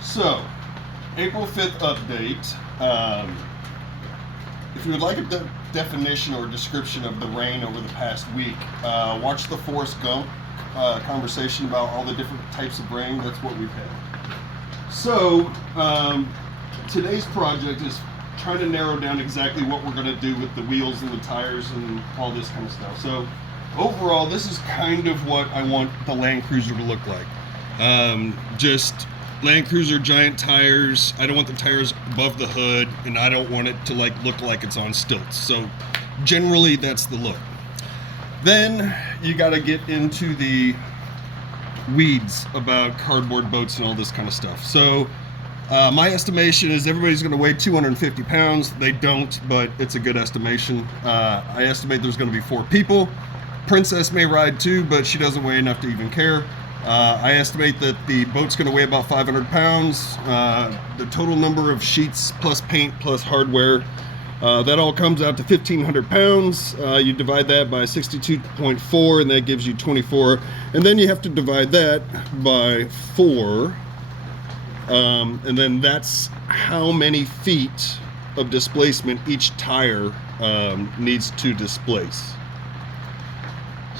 So, April 5th update. If you would like a definition or description of the rain over the past week, watch the Forrest Gump conversation about all the different types of rain. That's what we've had. So, today's project is trying to narrow down exactly what we're going to do with the wheels and the tires and all this kind of stuff. So, overall, this is kind of what I want the Land Cruiser to look like. Just Land Cruiser giant tires. I don't want the tires above the hood, and I don't want it to look like it's on stilts. So generally that's the look. Then you got to get into the weeds about cardboard boats and all this kind of stuff. So my estimation is everybody's going to weigh 250 pounds. They don't, but it's a good estimation. I estimate there's going to be 4 people. Princess may ride too, but she doesn't weigh enough to even care. I estimate that the boat's going to weigh about 500 pounds. The total number of sheets plus paint plus hardware, that all comes out to 1,500 pounds. You divide that by 62.4 and that gives you 24. And then you have to divide that by 4. And then that's how many feet of displacement each tire needs to displace.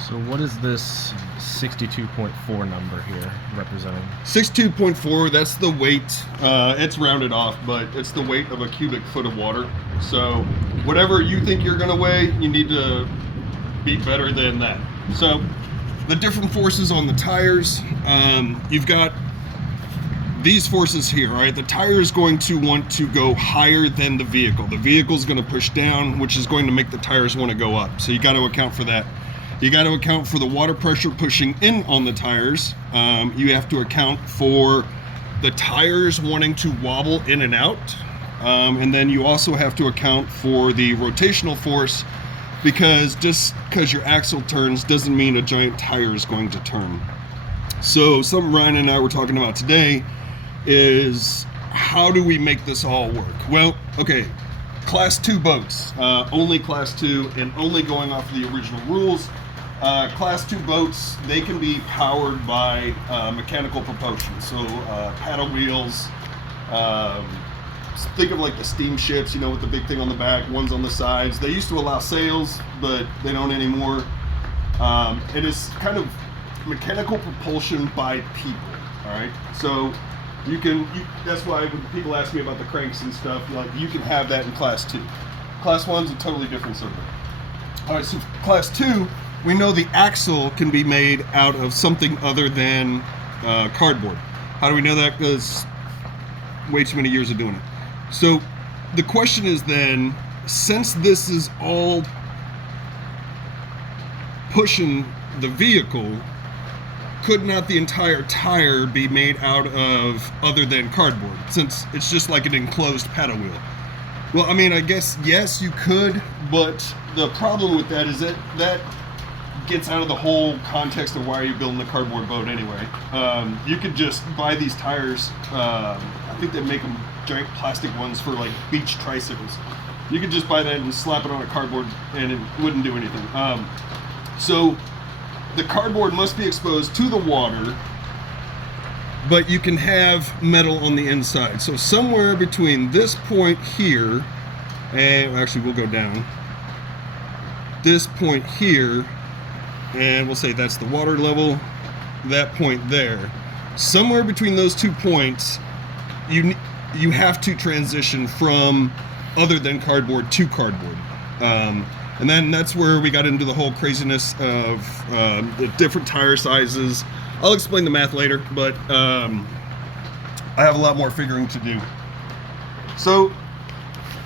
So what is this 62.4 number here representing? 62.4, that's the weight. It's rounded off, but it's the weight of a cubic foot of water. So whatever you think you're going to weigh, you need to be better than that. So the different forces on the tires, you've got these forces here, right? The tire is going to want to go higher than the vehicle. The vehicle is going to push down, which is going to make the tires want to go up. So you got to account for that. You got to account for the water pressure pushing in on the tires. You have to account for the tires wanting to wobble in and out. And then you also have to account for the rotational force, because just because your axle turns doesn't mean a giant tire is going to turn. So something Ryan and I were talking about today is, how do we make this all work? Well, okay, Class 2 boats, only Class 2 and only going off the original rules. Class 2 boats, they can be powered by mechanical propulsion, so paddle wheels. Think of like the steamships, you know, with the big thing on the back, ones on the sides. They used to allow sails, but they don't anymore. It is kind of mechanical propulsion by people, all right? So that's why when people ask me about the cranks and stuff, like, you can have that in Class 2. Class 1's a totally different subject. All right, so Class 2, we know the axle can be made out of something other than cardboard. How do we know that? Because way too many years of doing it. So the question is then, since this is all pushing the vehicle, could not the entire tire be made out of other than cardboard, since it's just like an enclosed paddle wheel? Well, I mean, I guess yes, you could, but the problem with that is that gets out of the whole context of why are you building a cardboard boat anyway. You could just buy these tires. I think they make them giant plastic ones for like beach tricycles. You could just buy that and slap it on a cardboard and it wouldn't do anything. So the cardboard must be exposed to the water, but you can have metal on the inside. So somewhere between this point here, and actually we'll go down, this point here, and we'll say that's the water level, that point there. Somewhere between those 2 points, you have to transition from other than cardboard to cardboard. And then that's where we got into the whole craziness of the different tire sizes. I'll explain the math later, but I have a lot more figuring to do. So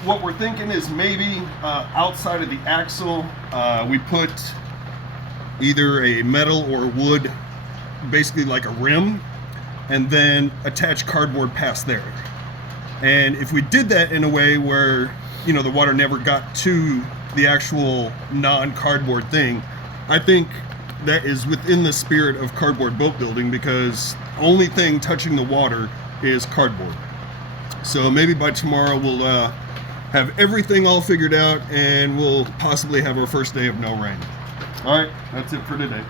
what we're thinking is maybe outside of the axle, we put either a metal or wood, basically like a rim, and then attach cardboard past there. And if we did that in a way where, you know, the water never got to the actual non-cardboard thing, I think that is within the spirit of cardboard boat building, because only thing touching the water is cardboard. So maybe by tomorrow we'll have everything all figured out, and we'll possibly have our first day of no rain. All right, that's it for today.